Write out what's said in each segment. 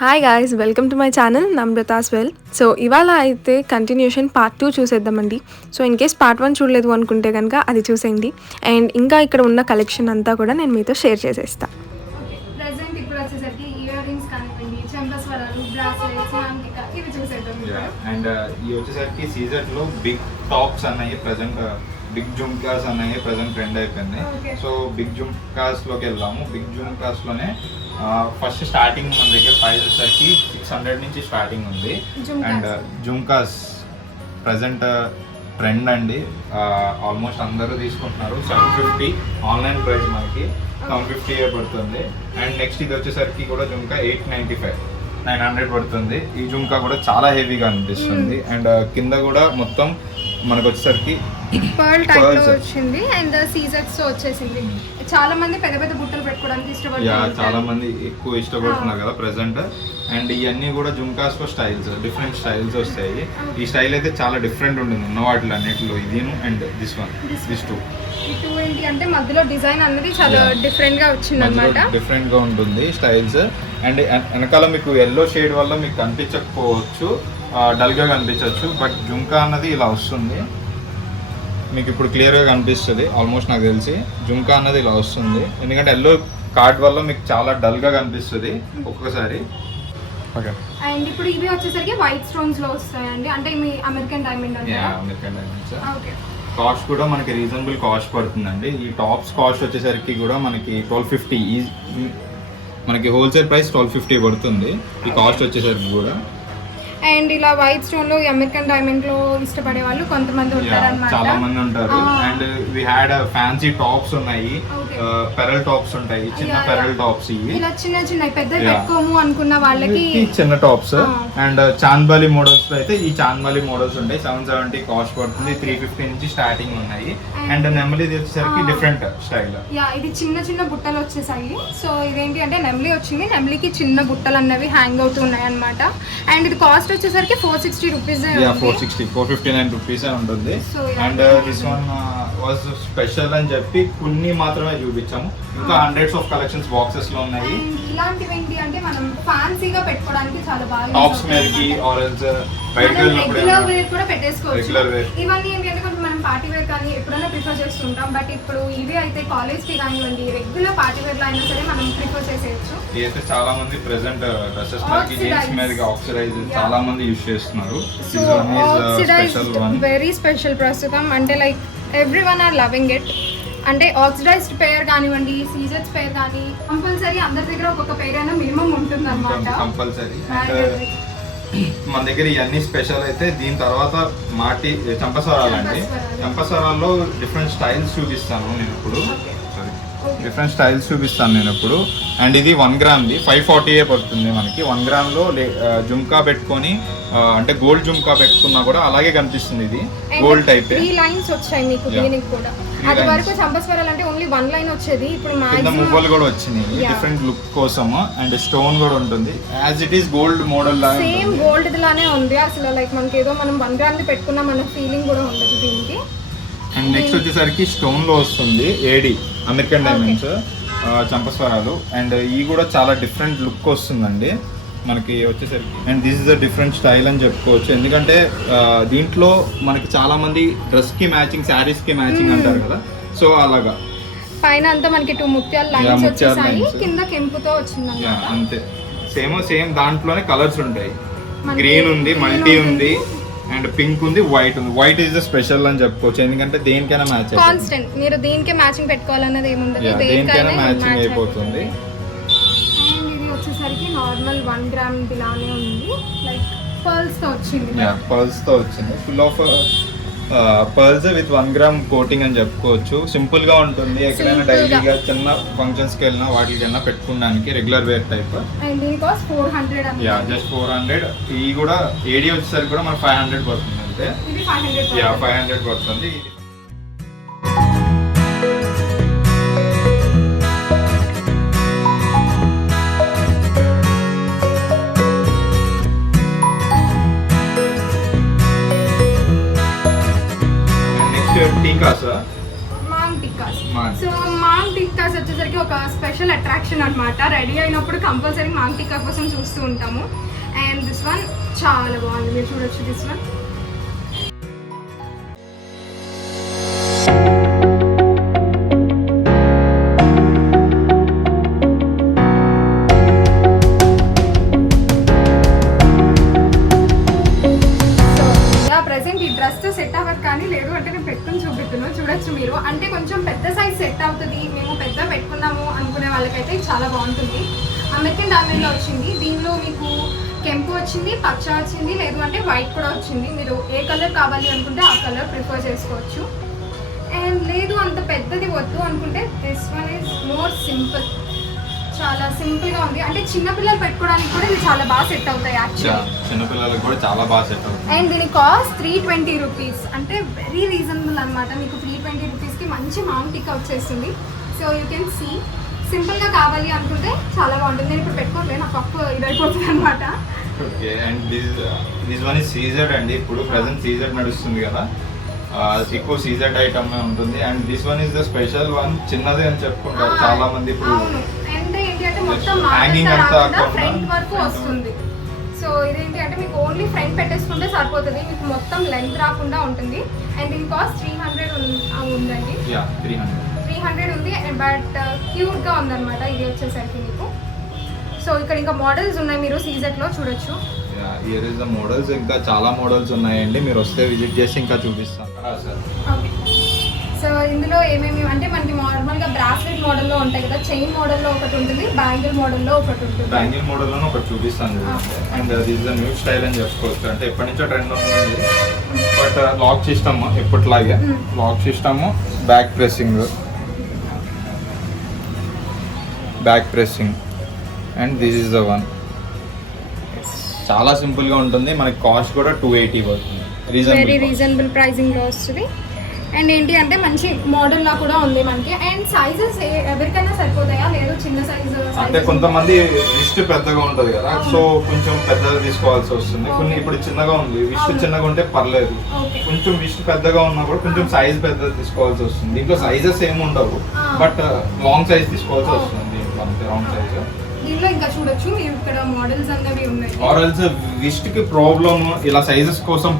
Hi guys, welcome to my channel Namrata's well. So ఇవాళ అయితే continuation part 2 చూసేద్దామండి. So in case part 1 చూడలేదు అనుకుంటే కనుక అది చూసేయండి. అండ్ ఇంకా ఇక్కడ ఉన్న కలెక్షన్ అంతా కూడా నేను మీతో షేర్ చేసేస్తాను. ప్రెసెంట్ ఇప్పుడు వచ్చేసరికి ఇయర్ రింగ్స్ కానివ్వండి, చెంపస్వరాలు, బ్రాస్లెట్స్, మాంటికా ఇవి చూసేద్దాం. అండ్ ఇవి వచ్చేసరికి సీజన్ లో బిగ్ టాప్స్ అన్నాయి, ప్రెసెంట్ బిగ్ జుమ్కాస్ అన్నాయి, ప్రెసెంట్ ట్రెండ్ అయిపోయింది. సో బిగ్ జుమ్కాస్ లోకి వెళ్దాము. బిగ్ జుమ్కాస్ లోనే ఫస్ట్ స్టార్టింగ్ మన దగ్గర ప్రైస్ వచ్చేసరికి 600 నుంచి స్టార్టింగ్ ఉంది. అండ్ జుమ్కాస్ ప్రెసెంట్ ట్రెండ్ అండి, ఆల్మోస్ట్ అందరూ తీసుకుంటున్నారు. 750 ఆన్లైన్ ప్రైస్ మనకి 750 పడుతుంది. అండ్ నెక్స్ట్ ఇది వచ్చేసరికి కూడా జుమ్కా 895 900 పడుతుంది. ఈ జుమ్కా కూడా చాలా హెవీగా అనిపిస్తుంది. అండ్ కింద కూడా మొత్తం మనకు వచ్చేసరికి పర్ల్ టైప్ లో వచ్చింది అండ్ సీజర్స్ తో వచ్చేసింది. చాలా మంది పెద్ద పెద్ద బుట్టలు పెట్టుకోవడానికి ఇష్టపడుతున్నారు, చాలా మంది ఎక్కువ ఇష్టపడుతున్నారు కదా ప్రెసెంట్. అండ్ ఇవన్నీ కూడా జుమ్కాస్ లో స్టైల్స్, డిఫరెంట్ స్టైల్స్ వస్తాయి. ఈ స్టైల్ అయితే చాలా డిఫరెంట్ ఉంటుంది ఉన్న వాటిలో అన్నిటిలో, ఇదిను అండ్ దిస్ టూ. ఈ టూ ఏంటి అంటే మధ్యలో డిజైన్ అనేది చాలా డిఫరెంట్ గా వచ్చింది అన్నమాట. డిఫరెంట్ గా ఉంటుంది స్టైల్స్. అండ్ వెనకాల మీకు ఎల్లో షేడ్ వల్ల మీకు కనిపించకపోవచ్చు, డల్ గా కనిపించవచ్చు, బట్ జుమ్కా అన్నది ఇలా వస్తుంది మీకు ఇప్పుడు క్లియర్గా కనిపిస్తుంది. ఆల్మోస్ట్ నాకు తెలిసి జుమ్కా అన్నది ఇలా వస్తుంది, ఎందుకంటే ఎల్లో కార్డ్ వల్ల మీకు చాలా డల్గా కనిపిస్తుంది ఒక్కొక్కసారి. ఓకే. అండ్ ఇప్పుడు ఇవి వచ్చేసరికి వైట్ స్టోన్స్ లో వస్తాయండి, అంటే మీ అమెరికన్ డైమండ్ అంటే. American diamonds. ఓకే. కాస్ట్ కూడా మనకి రీజనబుల్ కాస్ట్ పడుతుందండి. ఈ టాప్స్ కాస్ట్ వచ్చేసరికి కూడా మనకి 1250, మనకి హోల్సేల్ ప్రైస్ 1250 పడుతుంది ఈ కాస్ట్ వచ్చేసరికి కూడా. అండ్ ఇలా వైట్ స్టోన్ లో అమెరికన్ డైమండ్ లో ఇష్టపడే వాళ్ళు కొంతమంది ఉంటారు అన్నమాట, చాలా మంది ఉంటారు. And we had fancy tops ఉన్నాయి, పెరల్ టాప్స్ ఉంటాయి, చిన్న పెరల్ టాప్స్. ఇవి ఇలా చిన్న చిన్న పెద్ద పెట్టుకోము అనుకున్న వాళ్ళకి చిన్న టాప్స్. అండ్ చాంద్బాలి మోడల్స్ లో అయితే ఈ చాంద్బాలి మోడల్స్ ఉంటాయి. 770 కాస్ట్ పడుతుంది. 350 నుంచి స్టార్టింగ్ ఉన్నాయి. అండ్ నెమలి వచ్చేసరికి డిఫరెంట్ స్టైల్. ఇది చిన్న చిన్న బుట్టలు వచ్చేసాయి. సో ఇదేంటి అంటే నెమలి వచ్చింది, నెమలికి చిన్న బుట్టలు అన్నవి హ్యాంగ్ అవుతూ ఉన్నాయి అనమాట. అండ్ ఇది కాస్ట్ వచ్చేసరికి 460 రూపీస్, 459 రూపీస్ అని ఉంటుంది. And this one was special అని చెప్పి కొన్ని మాత్రమే చూపించాము, ఇంకా హండ్రెడ్స్ ఆఫ్ కలెక్షన్స్ బాక్సెస్ లో ఉన్నాయి. ఇలాంటివి ఏంటి అంటే మనం ఫ్యాన్సీగా పెట్టుకోవడానికి చాలా బాగా టాప్స్ మీదకి ఆరెంజ్ రెగ్యులర్ వేర్ కూడా పెట్టేసుకోవచ్చు. రెగ్యులర్ వేర్ ఇవన్నీ ఏంటి అంటే కొంచెం మనం పార్టీ వేర్ కానీ ఎప్పుడైనా ప్రిఫర్ చేస్తుంటాం, బట్ ఇప్పుడు ఇవి అయితే కాలేజ్ కి కానివ్వండి రెగ్యులర్ పార్టీ వేర్ లో అయినా సరే మనం ప్రిఫర్ చేసేయచ్చు. ఇదైతే చాలా మంది ప్రెసెంట్ డ్రెస్సెస్ మీదకి జీన్స్ మీదకి ఆక్సిడైజ్ చాలా మంది యూస్ చేస్తున్నారు. సో ఆక్సిడైజ్డ్ వెరీ స్పెషల్ ప్రస్తుతం, అంటే like everyone are loving it. అంటే ఆక్సిడైజ్డ్ పేర్ కానివ్వండి, సీజర్స్ పేర్ కానీ కంపల్సరీ అందరి దగ్గర ఒక్కొక్క పేర్ అయినా మినిమం ఉంటుంది అన్నమాట, కంపల్సరీ. మన దగ్గర ఇవన్నీ స్పెషల్ అయితే దీని తర్వాత మాటి చంపస్వరాలు అండి. చంపస్వరాల్లో డిఫరెంట్ స్టైల్స్ చూపిస్తాను నేను ఇప్పుడు. అండ్ ఇది 1 గ్రామ్ది 540 పడుతుంది మనకి. 1 గ్రామ్లో జుమ్కా పెట్టుకొని అంటే గోల్డ్ జుమ్కా పెట్టుకున్నా కూడా అలాగే కనిపిస్తుంది. ఇది గోల్డ్ టైప్. 3 లైన్స్ వచ్చాయి మీకు దీనికి కూడా. అది వరకు చంపస్వరాలు అంటే ఓన్లీ 1 లైన్ వచ్చేది, ఇప్పుడు మువ్వలు కూడా వచ్చినాయి డిఫరెంట్ లుక్ కోసం. అండ్ స్టోన్ కూడా ఉంటుంది, as it is gold model లాగా, సేమ్ గోల్డ్ లానే ఉంది అసలు. లైక్ మనకి ఏదో మనం 1 గ్రామ్ పెట్టుకున్నా మన ఫీలింగ్ కూడా ఉండదు దీనికి. అండ్ నెక్స్ట్ వచ్చేసరికి స్టోన్ లో వస్తుంది ఏడి అమెరికన్ డైమండ్స్ చంపస్వరాలు. అండ్ ఈ కూడా చాలా డిఫరెంట్ లుక్ వస్తుందండి మనకి వచ్చేసరికి. And this is a different style అని చెప్పుకోవచ్చు, ఎందుకంటే దీంట్లో మనకి చాలా మంది డ్రెస్ కి మ్యాచింగ్, శారీస్ కి మ్యాచింగ్ అంటారు కదా. సో అలాగా పైన అంతా మనకి 2 ముత్యాల లైన్స్ వచ్చేసాయి, కింద కెంపుతో వచ్చింది అంతే. సేమ్ దాంట్లోనే కలర్స్ ఉంటాయి, గ్రీన్ ఉంది, మల్టీ ఉంది, అండ్ పింక్ ఉంది, వైట్ ఉంది. వైట్ ఇస్ ద స్పెషల్ అని చెప్పుకోవచ్చు, ఎందుకంటే దేనికైనా మ్యాచ్ కాన్స్టెంట్. మీరు దేనికే మ్యాచింగ్ పెట్టుకోవాలన్నది ఏముండదు, దేనికైనా మ్యాచింగ్ అయిపోతుంది. అండ్ ఇది వచ్చేసరికి నార్మల్ 1 గ్రామ్ లానే ఉంది, లైక్ పర్ల్స్ తో వచ్చింది. Full of pearls with 1 gram coating అని చెప్పుకోవచ్చు. సింపుల్ గా ఉంటుంది, ఎక్కడైనా డైలీగా చిన్న ఫంక్షన్స్ కి వెళ్ళినా వాటికైనా పెట్టుకోవడానికి రెగ్యులర్ వేర్ టైప్. అండ్ దీని కాస్ట్ 400. జస్ట్ 400. ఈ కూడా ఏడి వచ్చేసరికి కూడా మనకు 500 పడుతుంది. అంటే ఇది 500. 500 పడుతుంది. టికాస్. సో సో మాంగ్ టిక్కాస్ వచ్చేసరికి ఒక స్పెషల్ అట్రాక్షన్ అనమాట. రెడీ అయినప్పుడు కంపల్సరీ మాంగ్ టిక్కా కోసం చూస్తూ ఉంటాము. అండ్ దిస్ వన్ చాలా బాగుంది, మీరు చూడొచ్చు దిస్ వన్. సెట్ అవ్వదు కానీ లేదు అంటే నేను పెట్టుకుని చూపిస్తున్నాను, చూడొచ్చు మీరు. అంటే కొంచెం పెద్ద సైజ్ సెట్ అవుతుంది, మేము పెద్ద పెట్టుకున్నాము అనుకునే వాళ్ళకైతే చాలా బాగుంటుంది. అమెరికన్ డైమండ్లో వచ్చింది. దీనిలో మీకు కెంపు వచ్చింది, పచ్చ వచ్చింది, లేదు అంటే వైట్ కూడా వచ్చింది. మీరు ఏ కలర్ కావాలి అనుకుంటే ఆ కలర్ ప్రిఫర్ చేసుకోవచ్చు. అండ్ లేదు అంత పెద్దది వద్దు అనుకుంటే this one is more simple. చాలా సింపుల్గా ఉంది. అంటే చిన్నపిల్లలు పెట్టుకోవడానికి కూడా ఇది చాలా బాగా సెట్ అవుతాయి యాక్చువల్లీ. చిన్నపిల్లలకు కూడా చాలా బాగా సెట్ అవుతుంది. అండ్ దీని కాస్ట్ 320 రూపీస్, అంటే వెరీ రీజనబుల్ అనమాట. మీకు 320 రూపీస్కి మంచి మాంగ్ టిక్కా వచ్చేస్తుంది. సో యూ కెన్ సీ, సింపుల్గా కావాలి అనుకుంటే చాలా బాగుంటుంది. నేను ఇప్పుడు పెట్టుకోలేదు, నా పప్పు ఇదైపోతుంది అనమాట. Okay. And this one is CZ అండి. ఇప్పుడు ప్రెసెంట్ సీజెడ్ నడుస్తుంది కదా, ఎక్కువ సీజెడ్ ఐటమ్ ఉంటుంది. And this one is the special one. చిన్నది అని చెప్పుకుంటారు చాలా మంది. ఇప్పుడు అంటే ఏంటి అంటే మొత్తం హ్యాంగింగ్ అంతా ఫ్రంట్ వరకు వస్తుంది. సో ఇదేంటి అంటే మీకు ఓన్లీ ఫ్రంట్ పెట్టేసుకుంటే సరిపోతుంది, మీకు మొత్తం లెంత్ రాకుండా ఉంటుంది. అండ్ దీని కాస్ట్ 300 ఉందండి. 300 ఉంది. బట్ క్యూట్గా ఉందన్నమాట ఇది వచ్చేసరికి మీకు. సో ఇక్కడ ఇంకా మోడల్స్ ఉన్నాయి, మీరు సీజెట్లో చూడొచ్చు. Here is the models. ఇంకా చాలా మోడల్స్ ఉన్నాయండి, మీరు వస్తే విజిట్ చేసి ఇంకా చూపిస్తాం. ఓకే. సో ఇందులో ఏమేమి అంటే మనకి నార్మల్గా బ్రాస్లెట్ మోడల్లో ఉంటాయి కదా, చైన్ మోడల్లో ఒకటి ఉంటుంది, బ్యాంగిల్ మోడల్లో ఒకటి ఉంటుంది. బ్యాంగిల్ మోడల్లోనే ఒకటి చూపిస్తాను. And this the new style అని చెప్పుకోవచ్చు. అంటే ఎప్పటి నుంచో ట్రెండ్ ఉంటుంది. బట్ లాక్ సిస్టమ్ ఎప్పటిలాగే lock system, back pressing and this is the one. చాలా సింపుల్గా ఉంటుంది. మనకి కాస్ట్ కూడా 280 పడుతుంది. వెరీ రీజనబుల్ ప్రైజింగ్లో వస్తుంది. అండ్ ఏంటి అంటే మంచి మోడల్లా కూడా ఉంది మనకి. అండ్ సైజెస్ ఎవరికైనా సరిపోతాయా, లేదు చిన్న సైజు అంటే కొంతమంది రిస్ట్ పెద్దగా ఉంటుంది కదా, సో కొంచెం పెద్దగా తీసుకోవాల్సి వస్తుంది. కొన్ని ఇప్పుడు చిన్నగా ఉంది, రిస్ట్ చిన్నగా ఉంటే పర్లేదు. కొంచెం రిస్ట్ పెద్దగా ఉన్నా కూడా కొంచెం సైజ్ పెద్దగా తీసుకోవాల్సి వస్తుంది. దీంట్లో సైజెస్ ఏమి ఉండవు, బట్ లాంగ్ సైజ్ తీసుకోవాల్సి వస్తుంది. దీంట్లో అంతే రౌండ్ సైజ్. దీనిలో ఇంకా చూడొచ్చు మీరు ఇక్కడ మోడల్స్ అనేవి ఉన్నాయి. ఆర్ఎల్స్ రిస్ట్ కి ప్రాబ్లమ్ ఇలా సైజెస్ కోసం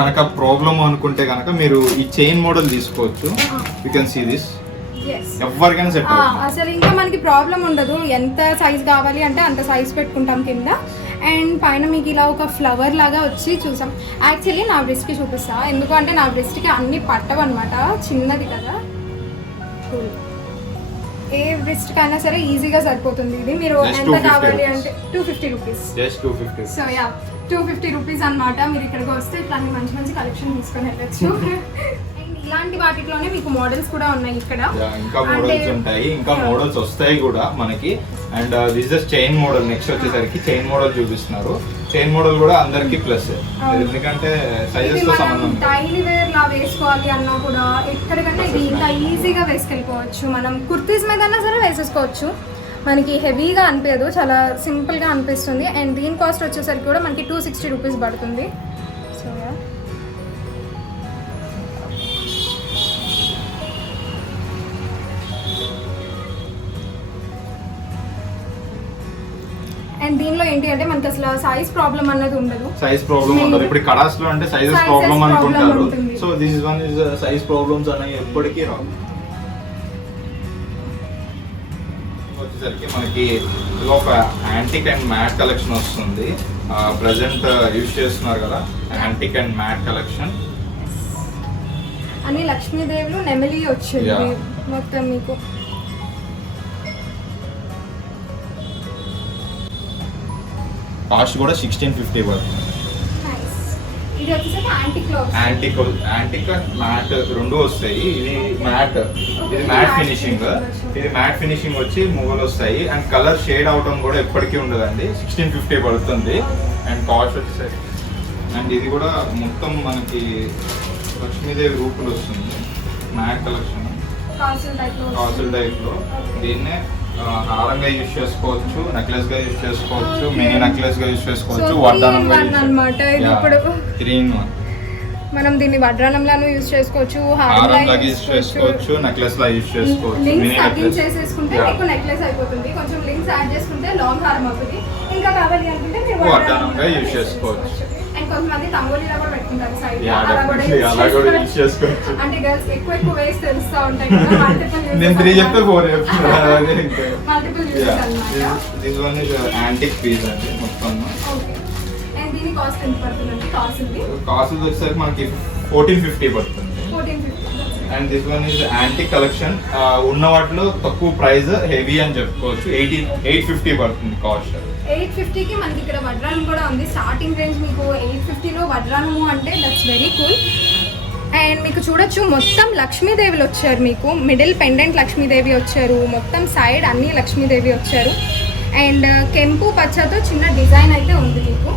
కనుక ప్రాబ్లమ్ అనుకుంటే కనుక మీరు ఈ చైన్ మోడల్ తీసుకోవచ్చు. You can see this. ఎవరికైనా సెట్ అవుతుంది. అసలు ఇంకా మనకి ప్రాబ్లం ఉండదు, ఎంత సైజ్ కావాలి అంటే అంత సైజ్ పెట్టుకుంటాం కింద. అండ్ పైన మీకు ఇలా ఒక ఫ్లవర్ లాగా వచ్చి చూసాం. యాక్చువల్లీ నా బ్రెస్ట్కి చూపిస్తా, ఎందుకంటే నా బ్రెస్ట్కి అన్ని పట్టవు అనమాట, చిన్నది కదా. ఏ బ్రెస్ట్ కైనా సరే ఈజీగా సరిపోతుంది ఇది. మీరు ఎంత కావాలి అంటే 250 రూపీస్. సో యా 250 రూపీస్ అనమాట. మీరు ఇక్కడికి వస్తే ఇట్లాంటి మంచి మంచి కలెక్షన్ తీసుకొని వెళ్ళచ్చు. అండ్ ఇలాంటి వాటిలోనే మీకు మోడల్స్ కూడా ఉన్నాయి ఇక్కడ. ఇంకా మోడల్స్ ఉంటాయి, ఇంకా మోడల్స్ వస్తాయి కూడా మనకి. And this is chain model. Next వచ్చేసరికి చైన్ మోడల్ చూపిస్తున్నారు. చైన్ మోడల్ కూడా అందరికి ప్లస్, ఎందుకంటే సైజెస్ తో సంబంధం. డైలీ వేర్ లా వేసుకోవాలి అన్నా కూడా ఎక్కడికన్నా ఇది ఇంకా ఈజీగా వేసుకెళ్ళిపోవచ్చు. మనం కుర్తీస్ మీద అన్నా సరే వేసేసుకోవచ్చు, మనకి హెవీగా అనిపించదు, చాలా సింపుల్గా అనిపిస్తుంది. అండ్ దీని కాస్ట్ వచ్చేసరికి కూడా మనకి 260 రూపీస్ పడుతుంది. సో అండ్ దీనిలో ఏంటి అంటే మనకి అసలు సైజ్ ప్రాబ్లం అన్నది ఉండదు. సైజ్ ప్రాబ్లం ఉండదు. ఇప్పుడు కడాస్ లో అంటే సైజెస్ ప్రాబ్లం అనుకుంటారు. So this is one is size problems అనేవి ఎప్పటికీ రావు. వచ్చేసరికి మనకి ఒక యాంటిక్ అండ్ మ్యాట్ కలెక్షన్ వస్తుంది. ప్రెసెంట్ యూజ్ చేస్తున్నారు కదా యాంటిక్ అండ్ మ్యాట్ కలెక్షన్. అని లక్ష్మీదేవులు నెమలి వచ్చింది మొత్తం మీకు. కాస్ట్ కూడా 1650 పడుతుంది. ఇది వచ్చేసరికి యాంటిక్ మ్యాట్ రెండు వస్తాయి. ఇది మ్యాట్ ఫినిషింగ్. ఇది మ్యాట్ ఫినిషింగ్ వచ్చి ముగ్గులు వస్తాయి. అండ్ కలర్ షేడ్ అవడం కూడా ఎప్పటికీ ఉండదండి. 1650 పడుతుంది. అండ్ కాస్ట్ వచ్చేసరికి అండ్ ఇది కూడా మొత్తం మనకి లక్ష్మీదేవి రూపులు వస్తుంది. మ్యాట్ కలెక్షన్ కాసుల్ టైప్ లో. దీన్నే హారంగా యూజ్ చేసుకోవచ్చు, నెక్లెస్ గా యూజ్ చేసుకోవచ్చు, మినీ నెక్లెస్ గా యూజ్ చేసుకోవచ్చు, వడ్డానం గా యూజ్ చేసుకోవచ్చు. 3 in 1. మనం దీన్ని వడ్రానంలాను యూజ్ చేసుకోవచ్చు, హారం లాగా యూజ్ చేసుకోవచ్చు, నెక్లెస్ లా యూజ్ చేసుకోవచ్చు. లింక్స్ కటింగ్ చేసేసుకుంటే మీకు నెక్లెస్ అయిపోతుంది, కొంచెం లింక్స్ యాడ్ చేసుకుంటే లాంగ్ హారం అవుతుంది. ఇంకా కావాలి అనుకుంటే మీరు వడ్డానంగా యూజ్ చేసుకోవచ్చు. అండ్ కొంతమంది తంగోలీలా కూడా పెట్టుకుంటారు సైడ్, Yeah, అలా కూడా definitely. use అలా కూడా యూజ్ చేసుకోవచ్చు. చేసుకోవచ్చు. అంటే గర్ల్స్ ఎక్కువ వేస్ తెలుస్తూ ఉంటాయి కదా, మల్టిపుల్ నేను 3 చెప్తే 4 చెప్తున్నా. మల్టిపుల్ యూజెస్ అన్నమాట. This one is antique piece అండి మొత్తం. ఓకే. అండ్ దీని కాస్ట్ ఎంత పడుతుందండి? కాస్ట్ వచ్చేసరికి మనకి 1450 పడుతుంది. 1450. And this one is antique collection. ఉన్న వాటిలో తక్కువ ప్రైస్, హెవీ అని చెప్పుకోవచ్చు. 850 పడుతుంది కాస్ట్. 850కి మనకి ఇక్కడ వడ్రానం కూడా ఉంది. స్టార్టింగ్ రేంజ్ మీకు 850లో వడ్రానము అంటే దట్స్ వెరీ కూల్. అండ్ మీకు చూడొచ్చు మొత్తం లక్ష్మీదేవిలు వచ్చారు, మీకు మిడిల్ పెండెంట్ లక్ష్మీదేవి వచ్చారు, మొత్తం సైడ్ అన్ని లక్ష్మీదేవి వచ్చారు. అండ్ కెంపు పచ్చతో చిన్న డిజైన్ అయితే ఉంది మీకు.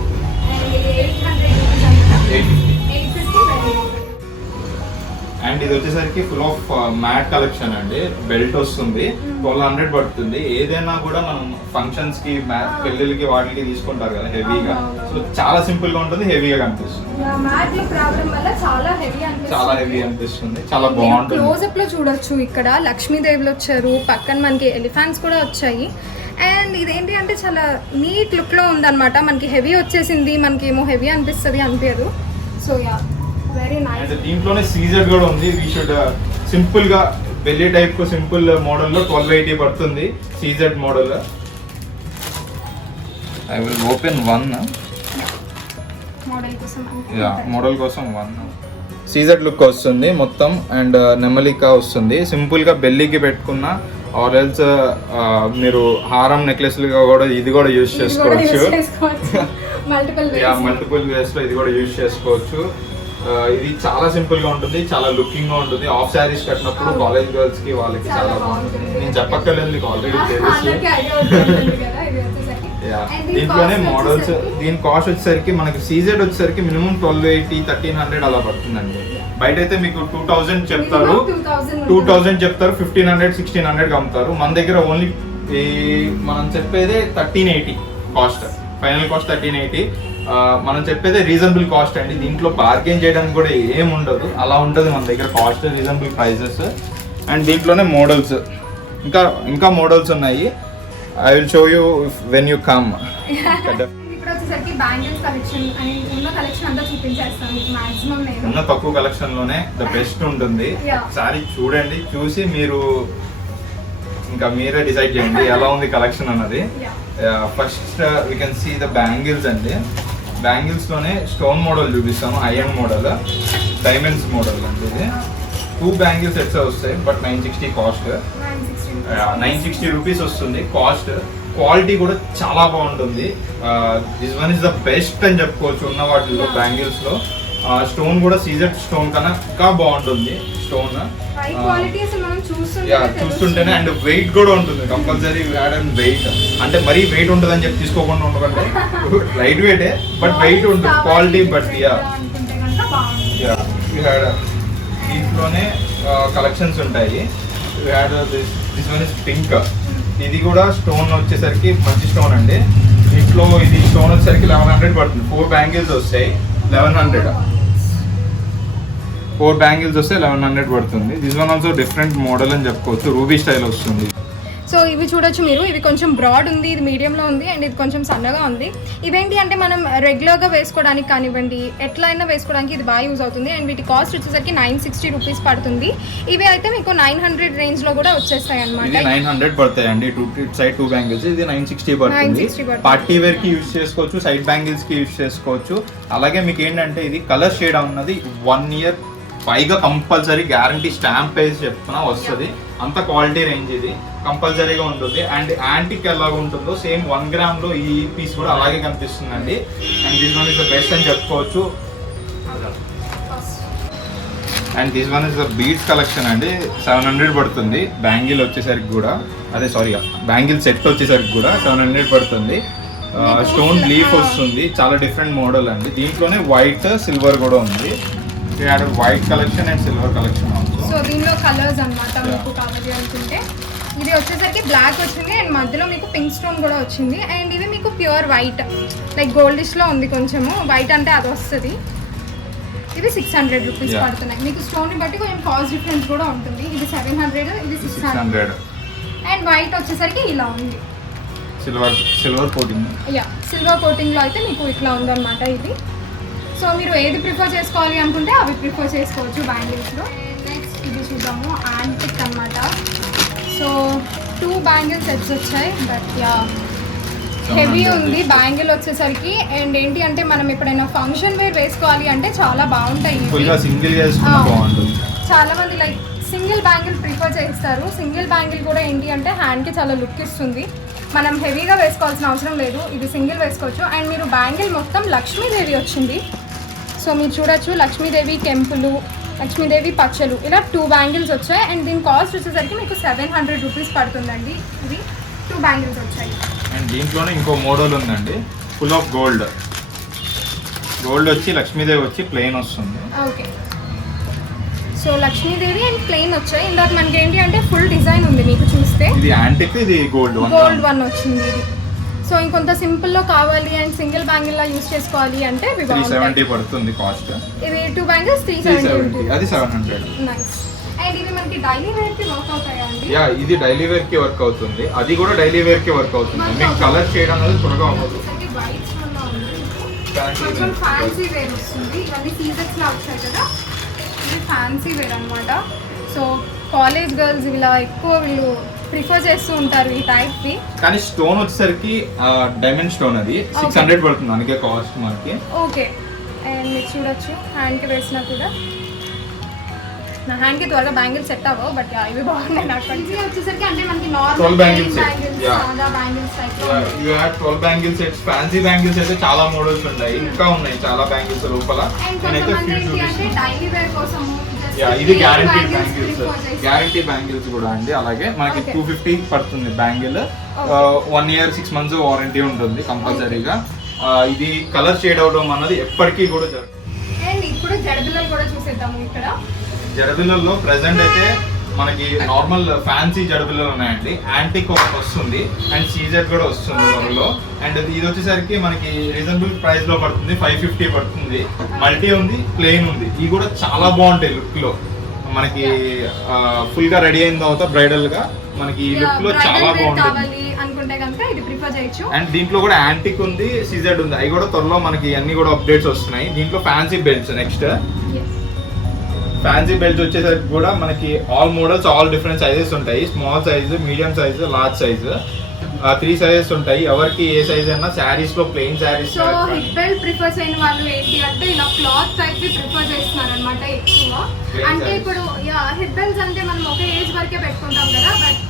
అండ్ ఇది 800 రూపీస్ అనమాట. 850 వెరీ గుడ్. అండ్ ఇది వచ్చేసరికి ఫుల్ ఆఫ్ మ్యాట్ కలెక్షన్ అండి. బెల్ట్ వస్తుంది, 1200 పడుతుంది. ఏదైనా కూడా మనం ఫంక్షన్స్ కి, పెళ్ళిళ్ళకి వాటికి తీసుకుంటారు కదా హెవీగా. సో చాలా సింపుల్ గా ఉంటుంది, హెవీగా కనిపిస్తుంది. మ్యాట్ లుక్ రావడం వల్ల చాలా హెవీ అనిపిస్తుంది, చాలా బాగుంటుంది. క్లోజ్ అప్ లో చూడొచ్చు, ఇక్కడ లక్ష్మీదేవులు వచ్చారు, పక్కన మనకి ఎలిఫెంట్స్ కూడా వచ్చాయి. అండ్ ఇదేంటి అంటే చాలా నీట్ లుక్ లో ఉందన్నమాట. మనకి హెవీ వచ్చేసింది, మనకి ఏమో హెవీ అనిపిస్తుంది. So yeah, very nice. And దీంట్లోనే సీజెడ్ కూడా ఉంది. వీ షుడ్ సింపుల్ గా బెల్లీ టైప్ సింపుల్ మోడల్ లో 1280 పడుతుంది CZ model. I will open one. Model కోసం వన్ సీజెడ్ లుక్ వస్తుంది మొత్తం. అండ్ నెమలికా వస్తుంది. సింపుల్ గా బెల్లీకి పెట్టుకున్న ఆర్ ఎల్స్ మీరు హారం నెక్లెస్ కూడా ఇది కూడా యూజ్ చేసుకోవచ్చు. మల్టిపుల్ వేస్ లో ఇది కూడా యూజ్ చేసుకోవచ్చు. ఇది చాలా సింపుల్ గా ఉంటుంది, చాలా లుకింగ్ గా ఉంటుంది. ఆఫ్ శారీస్ కట్టినప్పుడు కాలేజ్ గర్ల్స్ కి వాళ్ళకి చాలా బాగుంటుంది. నేను చెప్పక్కర్లేదు, మీకు ఆల్రెడీ తెలుసు. దీంట్లోనే మోడల్స్. దీని కాస్ట్ వచ్చేసరికి మనకి సీజెడ్ వచ్చేసరికి మినిమం 1280, 1300 అలా పడుతుందండి. బయట అయితే మీకు 2000 చెప్తారు, 2000 చెప్తారు, 1500, 1600 అమ్ముతారు. మన దగ్గర ఓన్లీ మనం చెప్పేదే 1380 కాస్ట్. Final cost 1380. మనం చెప్పేదే రీజనబుల్ కాస్ట్ అండి. దీంట్లో బార్గెన్ చేయడానికి కూడా ఏం ఉండదు, అలా ఉంటుంది మన దగ్గర కాస్ట్, రీజనబుల్ ప్రైజెస్. అండ్ దీంట్లోనే మోడల్స్ ఇంకా మోడల్స్ ఉన్నాయి. I will show you when you come. ఇప్పుడు వచ్చేసరికి బ్యాంగిల్స్ కలెక్షన్ అని ఉన్న కలెక్షన్ అంతా చూపించేస్తాను మాక్సిమం. నేను ఉన్న తక్కువ కలెక్షన్ లోనే ద బెస్ట్ ఉంటుంది. ఒకసారి చూడండి, చూసి మీరు ఇంకా మీరే డిసైడ్ చేయండి ఎలా ఉంది కలెక్షన్ అన్నది. First we can see the bangles అండి. బ్యాంగిల్స్ లోనే స్టోన్ మోడల్ చూపిస్తాను, ఐరన్ మోడల్, డైమండ్స్ మోడల్ అండి. ఇది 2 బ్యాంగిల్ సెట్స్ వస్తాయి, బట్ 960 కాస్ట్. 960 రూపీస్ వస్తుంది కాస్ట్. క్వాలిటీ కూడా చాలా బాగుంటుంది. This one is the best అని చెప్పుకోవచ్చు ఉన్న వాటిల్లో బ్యాంగిల్స్ లో. స్టోన్ కూడా సీజెడ్ స్టోన్ కన్నా ఇంకా బాగుంటుంది స్టోన్. చూస్తుంటేనే. అండ్ వెయిట్ కూడా ఉంటుంది కంపల్సరీ. వెయిట్ అంటే మరీ వెయిట్ ఉంటుంది అని చెప్పి తీసుకోకుండా ఉండకండి. లైట్ వెయిటే బట్ వెయిట్ ఉంటుంది, క్వాలిటీ. బట్ దీంట్లోనే కలెక్షన్స్ ఉంటాయి. This one is pink. ఇది కూడా స్టోన్ వచ్చేసరికి మంచి స్టోన్ అండి. దీంట్లో ఇది స్టోన్ వచ్చేసరికి 1100 పడుతుంది. 4 బ్యాంగిల్స్ వస్తాయి, 1100. 4 బ్యాంగిల్స్ వస్తే 1100 పడుతుంది. This one also different model అని చెప్పుకోవచ్చు, రూబీ స్టైల్ వస్తుంది. సో ఇవి చూడొచ్చు మీరు, ఇవి కొంచెం బ్రాడ్ ఉంది, ఇది మీడియంలో ఉంది, అండ్ ఇది కొంచెం సన్నగా ఉంది. ఇవేంటి అంటే మనం రెగ్యులర్గా వేసుకోవడానికి కానివ్వండి, ఎట్లా అయినా వేసుకోవడానికి ఇది బాగా యూజ్ అవుతుంది. అండ్ వీటి కాస్ట్ వచ్చేసరికి 960 రూపీస్ పడుతుంది. ఇవి అయితే మీకు 900 రేంజ్లో కూడా వచ్చేస్తాయి అనమాట. 900 పడతాయండి. Side 2 bangles. ఇది 960 పడుతుంది. పార్టీ వేర్ కి యూజ్ చేసుకోవచ్చు, సైడ్ బ్యాంగిల్స్ కి యూజ్ చేసుకోవచ్చు. అలాగే మీకు ఏంటంటే ఇది కలర్ షేడ్ ఉన్నది 1 year పైగా కంపల్సరీ గ్యారంటీ స్టాంప్ వేసి చెప్తున్నా వస్తుంది. అంత క్వాలిటీ రేంజ్ ఇది కంపల్సరీగా ఉంటుంది. అండ్ యాంటిక్ ఎలాగ ఉంటుందో సేమ్ 1 గ్రామ్ లో ఈ పీస్ కూడా అలాగే కనిపిస్తుందండి. And this one is the best అని చెప్పుకోవచ్చు. And this one is the beads collection అండి. 700 పడుతుంది. బ్యాంగిల్ వచ్చేసరికి కూడా బ్యాంగిల్ సెట్ వచ్చేసరికి కూడా 700 పడుతుంది. స్టోన్ లీఫ్ వస్తుంది, చాలా డిఫరెంట్ మోడల్ అండి. దీంట్లోనే వైట్, సిల్వర్ కూడా ఉంది. White collection and silver collection also. So దీనిలో కలర్స్ అన్నమాట మీకు కావాలి అనుకుంటే. ఇది వచ్చేసరికి బ్లాక్ వచ్చింది అండ్ మధ్యలో మీకు పింక్ స్టోన్ కూడా వచ్చింది. అండ్ ఇవి మీకు ప్యూర్ వైట్, లైక్ గోల్డిష్ లో ఉంది కొంచెము. వైట్ అంటే అది వస్తుంది. ఇవి 600 రూపీస్ Yeah. పడుతున్నాయి. మీకు స్టోన్ ని బట్టి కొంచెం కాస్ట్ డిఫరెన్స్ కూడా ఉంటుంది. ఇది 700, ఇది 600. 600 అండ్ వైట్ వచ్చేసరికి ఇలా ఉంది. Silver coating. యా, సిల్వర్ కోటింగ్లో అయితే మీకు ఇట్లా ఉందన్నమాట ఇది. సో మీరు ఏది ప్రిఫర్ చేసుకోవాలి అనుకుంటే అవి ప్రిఫర్ చేసుకోవచ్చు బ్యాంగిల్స్లో. నెక్స్ట్ ఇది చూద్దాము, యాంటిక్ అన్నమాట. సో 2 బ్యాంగిల్ సెట్స్ వచ్చాయి. బట్ యా హెవీ ఉంది బ్యాంగిల్ వచ్చేసరికి. అండ్ ఏంటి అంటే మనం ఎప్పుడైనా ఫంక్షన్ వేర్ వేసుకోవాలి అంటే చాలా బాగుంటాయి ఇవి. ఫుల్గా సింగిల్ చేసుకున్న బాగుంటుంది. చాలా మంది లైక్ సింగిల్ బ్యాంగిల్ ప్రిఫర్ చేస్తారు. సింగిల్ బ్యాంగిల్ కూడా ఏంటి అంటే హ్యాండ్కి చాలా లుక్ ఇస్తుంది. మనం హెవీగా వేసుకోవాల్సిన అవసరం లేదు, ఇది సింగిల్ వేసుకోవచ్చు. అండ్ మీరు బ్యాంగిల్ మొత్తం లక్ష్మీదేవి వచ్చింది. సో మీరు చూడొచ్చు, లక్ష్మీదేవి కెంపులు, లక్ష్మీదేవి పచ్చలు, ఇలా 2 బ్యాంగిల్స్ వచ్చాయి. అండ్ దీని కాస్ట్ వచ్చేసరికి మీకు 700 రూపీస్ పడుతుందండి. ఇవి 2 బ్యాంగిల్స్ వచ్చాయి. అండ్ దీంట్లోనే ఇంకో మోడల్ ఉందండి, ఫుల్ ఆఫ్ గోల్డ్. గోల్డ్ వచ్చి లక్ష్మీదేవి వచ్చి ప్లెయిన్ వస్తుంది. Okay, so Lakshmidevi and plain వచ్చాయి. ఇందాక మనకి ఏంటి అంటే ఫుల్ డిజైన్ ఉంది మీకు చూస్తే. ఇది యాంటిక్, ఇది గోల్డ్ గోల్డ్ వన్ వచ్చింది ఇది. సో ఇంకొంత సింపుల్లో కావాలి and single bangle law use చేసుకోవాలి అంటే ఇవి 370 బాగుంటాయి. పడుతుంది కాస్ట్. ఇవి 2 బ్యాంగిల్స్ 370. అది 700. నైస్. అండ్ ఇవి మనకి డైలీ వేర్ కి వర్క్ అవుతాయా అండి? యా, ఇది డైలీ వేర్ కి వర్క్ అవుతుంది, అది కూడా డైలీ వేర్ కి వర్క్ అవుతుంది. మీకు కలర్ చేయడం అనేది త్వరగా అవ్వదు. వైట్ స్టోన్ లో ఉంది. కొంచెం ఫ్యాన్సీ వేర్ వస్తుంది. ఇవన్నీ సీజన్స్ లా వచ్చాయి కదా, ఇది ఫ్యాన్సీ వేర్ అన్నమాట. సో కాలేజ్ గర్ల్స్ ఇలా ఎక్కువ వీళ్ళు ప్రిఫర్ చేస్తూ ఉంటారు ఈ టైప్ వి. కానీ స్టోన్ వచ్చేసరికి డైమండ్ స్టోన్, అది 600 పడుతుంది అందుకే కాస్ట్ మనకి. ఓకే, అండ్ మీరు చూడొచ్చు హ్యాండ్కి వేసినా కూడా. నా హ్యాండ్కి త్వరగా బ్యాంగిల్స్ సెట్ అవ్వవు, బట్ ఇవి బాగున్నాయి నాకు. ఇవి వచ్చేసరికి అంటే మనకి 12 normal bangles set. Bangles, Yeah. సాదా bangles type. You have 12 bangle sets. Fancy bangles అయితే చాలా మోడల్స్ ఉంటాయి, ఇంకా ఉన్నాయి చాలా బ్యాంగిల్స్ లోపల. అండ్ నేనైతే కొంతమంది few ఏంటి అంటే చూపిస్తాను. డైలీ వేర్ కోసం ఇది గ్యారంటీ బ్యాంగిల్స్, గ్యారంటీ బ్యాంగిల్స్ కూడా అండి. అలాగే మనకి Okay. 250 పడుతుంది బ్యాంగిల్. 1 year 6 months వారంటీ ఉంటుంది కంపల్సరీగా. ఇది కలర్ షేడ్ అవడం అన్నది ఎప్పటికీ కూడా జరుగుతుంది. అండ్ ఇప్పుడు జడబిల్లలు కూడా చూసేద్దాము ఇక్కడ. జడబిల్లల్లో ప్రెసెంట్ అయితే మనకి నార్మల్ ఫ్యాన్సీ జడబిల్లలు ఉన్నాయండి. యాంటిక్ ఒకటి వస్తుంది అండ్ సీజెడ్ కూడా వస్తుంది త్వరలో. అండ్ ఇది వచ్చేసరికి మనకి రీజనబుల్ ప్రైస్ లో పడుతుంది, 550 పడుతుంది. మల్టీ ఉంది, ప్లెయిన్ ఉంది. ఇవి కూడా చాలా బాగుంటాయి లుక్ లో. మనకి ఫుల్ గా రెడీ అయిన తర్వాత బ్రైడల్ గా మనకి ఈ లుక్ లో చాలా బాగుంటుంది. కావాలి అనుకుంటే కనుక ఇది ప్రిఫర్ చేయొచ్చు. అండ్ దీంట్లో కూడా యాంటిక్ ఉంది, సీజెడ్ ఉంది. అవి కూడా త్వరలో మనకి అన్ని కూడా అప్డేట్స్ వస్తున్నాయి. దీంట్లో fancy belts next. Fancy belt వచ్చేసరికి కూడా మనకి all models, all different sizes ఉంటాయి. Small size, medium size, large size, 3 sizes ఉంటాయి. ఎవరికి ఏ సైజ్ అయినా. శారీస్ లో plain saris. So hip belt prefer చేయని వాళ్ళు ఏంటి అంటే ఇలా క్లాత్ టైప్ వి ప్రిఫర్ చేస్తున్నారు అనమాట ఎక్కువ. అంటే ఇప్పుడు హిప్ బెల్ట్స్ అంటే మనం ఒక ఏజ్ వరకే పెట్టుకుంటాం కదా, బట్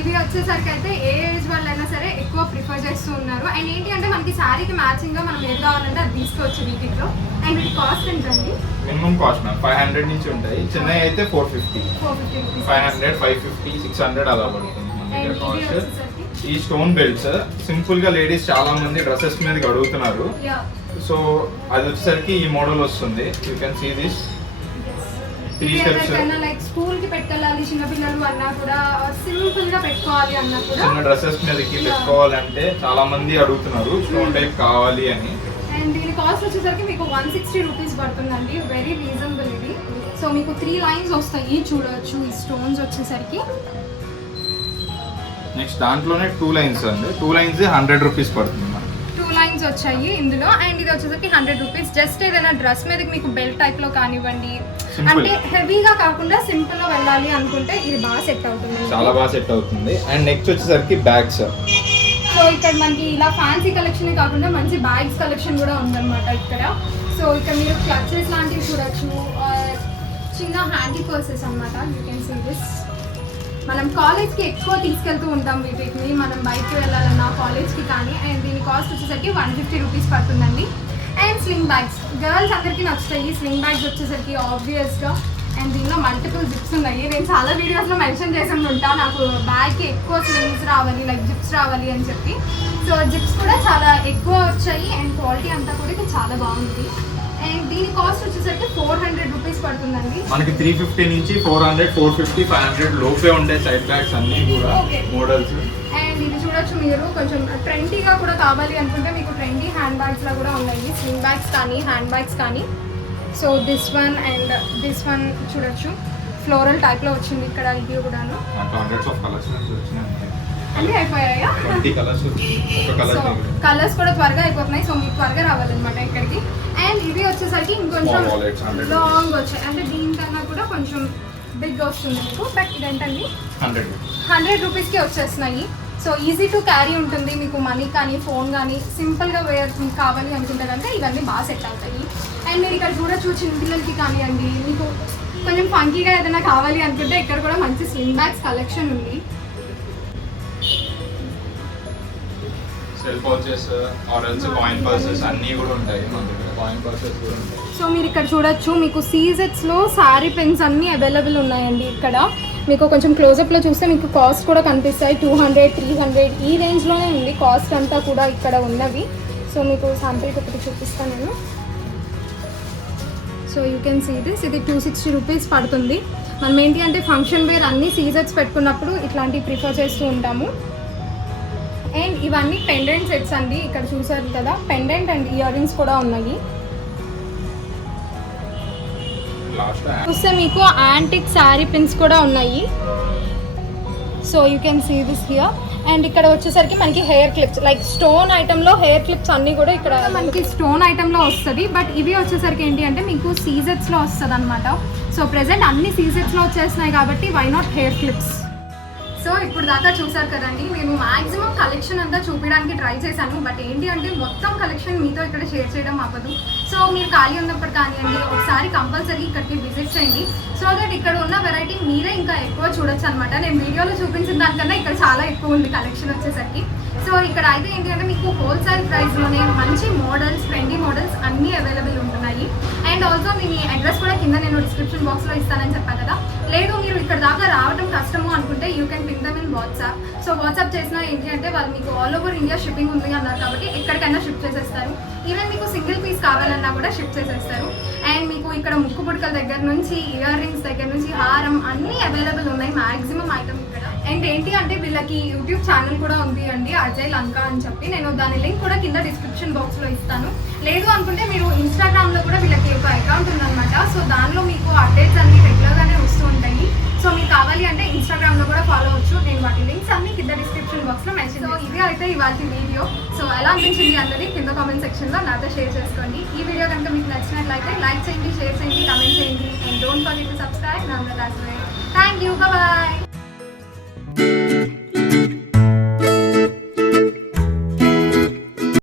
ఇవి వచ్చేసరికి అయితే ఏ ఏజ్ వాళ్ళైనా సరే ఎక్కువ ప్రిఫర్ చేస్తూ ఉన్నారు. అండ్ ఏంటి అంటే మనకి శారీకి మ్యాచింగ్ గా మనం ఏది కావాలంటే అది తీసుకోవచ్చు వీటిలో. అండ్ వీటి కాస్ట్ ఎంతండి? మినిమం కాస్ట్ 500 నుంచి ఉంటాయి. చిన్నవి అయితే 450, 450 రూపీస్. 500, 550, 600 అలా పడుతుంది మన అండ్ దగ్గర ఇది కాస్ట్. వచ్చేసరికి ఈ స్టోన్ బెల్ట్స్ సింపుల్ గా లేడీస్ చాలా మంది డ్రెస్సెస్ మీద అడుగుతున్నారు. సో అది వచ్చేసరికి ఈ మోడల్ వస్తుంది. You can see this 3 steps. Like school కి పెట్టుకెళ్ళాలి చిన్న పిల్లలు అన్నా కూడా, సింపుల్ గా పెట్టుకోవాలి అన్నా కూడా. చిన్న డ్రెస్సెస్ మీదకి పెట్టుకోవాలంటే చాలా మంది అడుగుతున్నారు స్టోన్ టైప్ కావాలి అని. అండ్ దీని కాస్ట్ వచ్చేసరికి మీకు 160 రూపీస్ పడుతుందండి. వెరీ రీజనబుల్ ఇది. సో మీకు 3 లైన్స్ వస్తాయి చూడవచ్చు ఈ స్టోన్స్ వచ్చేసరికి. నెక్స్ట్ దాంట్లోనే 2 లైన్స్ అండి. 2 లైన్స్ 100 రూపీస్ పడుతుంది మనకి. 2 లైన్స్ వచ్చాయి ఇందులో. అండ్ ఇది వచ్చేసరికి 100 రూపీస్. జస్ట్ ఏదైనా డ్రెస్ మీదకి మీకు బెల్ట్ టైప్ లో కానివ్వండి, Simple. అంటే హెవీగా కాకుండా సింపుల్ లో వెళ్ళాలి అనుకుంటే ఇది బాగా సెట్ అవుతుంది. చాలా బాగా సెట్ అవుతుంది. అండ్ నెక్స్ట్ వచ్చేసరికి బ్యాగ్స్. సో ఇక్కడ మనకి ఇలా ఫ్యాన్సీ కలెక్షన్ కాకుండా మంచి బ్యాగ్స్ కలెక్షన్ కూడా ఉందన్నమాట ఇక్కడ. సో ఇక్కడ మీరు క్లచెస్ లాంటివి చూడొచ్చు, చిన్న హ్యాండీ పర్సెస్ అన్నమాట. You can see this. మనం కాలేజ్కి ఎక్కువ తీసుకెళ్తూ ఉంటాం వీటిని, మనం బయటకు వెళ్ళాలన్నా కాలేజ్కి కానీ. అండ్ దీని కాస్ట్ వచ్చేసరికి 150 రూపీస్ పడుతుందండి. అండ్ స్లింగ్ బ్యాగ్స్ గర్ల్స్ అందరికీ నచ్చుతాయి. స్లింగ్ బ్యాగ్స్ వచ్చేసరికి ఆబ్వియస్గా. అండ్ దీనిలో మల్టిపుల్ జిప్స్ ఉన్నాయి. నేను చాలా వీడియోస్లో మెన్షన్ చేసి ఉంటా నాకు బ్యాగ్కి ఎక్కువ స్లింగ్స్ రావాలి, లైక్ జిప్స్ రావాలి అని చెప్పి. సో జిప్స్ కూడా చాలా ఎక్కువ వచ్చాయి. అండ్ క్వాలిటీ అంతా కూడా ఇది చాలా బాగుంది. అండ్ దీని కాస్ట్ వచ్చేసరికి 400 రూపీస్ పడుతుందండి. మనకి 350 నుంచి 400, 450, 500 లోపే ఉంటాయి సైడ్ బ్యాగ్స్ అన్ని కూడా మోడల్స్. అండ్ ఇది చూడొచ్చు మీరు, కొంచెం ట్రెండీగా కూడా కావాలి అనుకుంటే మీకు ట్రెండీ హ్యాండ్ బ్యాగ్స్ లా కూడా ఉన్నాయి. స్లింగ్ బ్యాగ్స్ కానీ హ్యాండ్ బ్యాగ్స్ కానీ so this one and this one చూడొచ్చు, ఫ్లోరల్ టైప్లో వచ్చింది ఇక్కడ. ఇది కూడాను హండ్రెడ్స్ ఆఫ్ కలర్స్ వచ్చినాయి, అన్నీ అయిపోయాయా? 20 కలర్స్ ఒక కలర్. సో కలర్స్ కూడా త్వరగా అయిపోతున్నాయి, సో మీకు త్వరగా రావాలన్నమాట ఇక్కడికి. అండ్ ఇవి వచ్చేసరికి ఇంకొంచెం లాంగ్ వచ్చాయి, అంటే దీనికన్నా కూడా కొంచెం బిగ్ వస్తుంది మీకు. బట్ ఇదేంటండి 100 రూపీస్కి వచ్చేస్తున్నాయి. సో ఈజీ టు క్యారీ ఉంటుంది, మీకు మనీ కానీ ఫోన్ కానీ సింపుల్గా వేర్ కావాలి అనుకుంటే కనుక ఇవన్నీ బాగా సెట్ అవుతాయి. అండ్ మీరు ఇక్కడ చూడొచ్చు చిన్నపిల్లలకి కానివ్వండి, మీకు కొంచెం ఫంకీగా ఏదైనా కావాలి అనుకుంటే ఇక్కడ కూడా మంచి స్లింగ్ బ్యాగ్స్ కలెక్షన్ ఉంది. Cell pouches or else coin purses అన్నీ కూడా ఉంటాయి మన దగ్గర, కాయిన్ పర్సెస్ కూడా ఉంటాయి. సో మీరు ఇక్కడ చూడొచ్చు, మీకు సీజెట్స్లో శారీ పెన్స్ అన్నీ అవైలబుల్ ఉన్నాయండి. ఇక్కడ మీకు కొంచెం క్లోజప్లో చూస్తే మీకు కాస్ట్ కూడా కనిపిస్తాయి. 200, 300 ఈ రేంజ్లోనే ఉంది కాస్ట్ అంతా కూడా ఇక్కడ ఉన్నవి. సో మీకు శాంపిల్కి ఒకటి చూపిస్తాను నేను. So you can see this, ఇది 260 రూపీస్ పడుతుంది. మనం ఏంటి అంటే ఫంక్షన్ వేర్ అన్ని సీజెట్స్ పెట్టుకున్నప్పుడు ఇట్లాంటివి ప్రిఫర్ చేస్తూ ఉంటాము. అండ్ ఇవన్నీ పెండెంట్ సెట్స్ అండి, ఇక్కడ చూసారు కదా, పెండెంట్ అండ్ ఇయర్ రింగ్స్ కూడా ఉన్నాయి. చూస్తే మీకు యాంటిక్ శారీ పిన్స్ కూడా ఉన్నాయి. So you can see this here. And ఇక్కడ వచ్చేసరికి మనకి హెయిర్ క్లిప్స్, లైక్ స్టోన్ ఐటెంలో హెయిర్ క్లిప్స్ అన్నీ కూడా ఇక్కడ మనకి స్టోన్ ఐటెంలో వస్తుంది. బట్ ఇవి వచ్చేసరికి ఏంటి అంటే మీకు సీజెట్స్లో వస్తుంది అనమాట. సో ప్రెసెంట్ అన్ని సీజెట్స్లో వచ్చేస్తున్నాయి కాబట్టి why not hair clips. So ఇప్పుడు దాకా చూసారు కదండి, నేను మ్యాక్సిమం కలెక్షన్ అంతా చూపించడానికి ట్రై చేశాను. బట్ ఏంటి అంటే మొత్తం కలెక్షన్ మీతో ఇక్కడ షేర్ చేయడం అవ్వదు. సో మీరు ఖాళీ ఉన్నప్పుడు కానివ్వండి, ఒకసారి కంపల్సరీ ఇక్కడికి విజిట్ చేయండి. సో దట్ ఇక్కడ ఉన్న వెరైటీ మీరే ఇంకా ఎక్కువ చూడొచ్చు అనమాట. నేను వీడియోలో చూపించిన దానికన్నా ఇక్కడ చాలా ఎక్కువ ఉంది కలెక్షన్ వచ్చేసరికి. సో ఇక్కడ అయితే ఏంటి అంటే మీకు హోల్సేల్ ప్రైస్లోనే మంచి మోడల్స్, ట్రెండీ మోడల్స్ అన్నీ అవైలబుల్ ఉంటున్నాయి. అండ్ ఆల్సో మీ అడ్రస్ కూడా కింద నేను డిస్క్రిప్షన్ బాక్స్లో ఇస్తానని చెప్పాను కదా. లేదు మీరు ఇక్కడ దాకా రావడం కష్టము అనుకుంటే you can pin them in WhatsApp. So WhatsApp చేసినా ఏంటి అంటే వాళ్ళు మీకు ఆల్ ఓవర్ ఇండియా షిప్పింగ్ ఉంది అన్నారు కాబట్టి ఎక్కడికైనా షిప్ చేసేస్తారు. ఈవెన్ మీకు సింగిల్ పీస్ కావాలన్నా కూడా షిప్ చేసేస్తారు. అండ్ మీకు ఇక్కడ ముక్కు పుడకల దగ్గర నుంచి ఇయర్ రింగ్స్ దగ్గర నుంచి హారం అన్నీ అవైలబుల్ ఉన్నాయి, మ్యాక్సిమం ఐటమ్ ఇక్కడ. అండ్ ఏంటి అంటే వీళ్ళకి యూట్యూబ్ ఛానల్ కూడా ఉంది అండి, అజయ్ లంకా అని చెప్పి. నేను దాని లింక్ కూడా కింద డిస్క్రిప్షన్ బాక్స్లో ఇస్తాను. లేదు అనుకుంటే మీరు ఇన్స్టాగ్రామ్లో కూడా వీళ్ళకి ఒక అకౌంట్ ఉందన్నమాట. సో దానిలో మీకు అప్డేట్స్ అన్నీ రెగ్యులర్గానే వస్తూ ఉంటాయి. సో మీకు కావాలి అంటే ఇన్స్టాగ్రామ్లో కూడా ఫాలో అవ్వచ్చు. నేను వాటి లింక్స్ అన్ని కింద డిస్క్రిప్షన్ బాక్స్లో మెన్షన్. సో ఇది అయితే ఇవాళ వీడియో. సో ఎలా అనిపించింది అన్నది కింద కామెంట్ సెక్షన్లో నాతో షేర్ చేసుకోండి. ఈ వీడియో కనుక మీకు నచ్చినట్లయితే లైక్ చేయండి, షేర్ చేయండి, కామెంట్ చేయండి. And don't forget to subscribe. Namrata. Thank you, bye.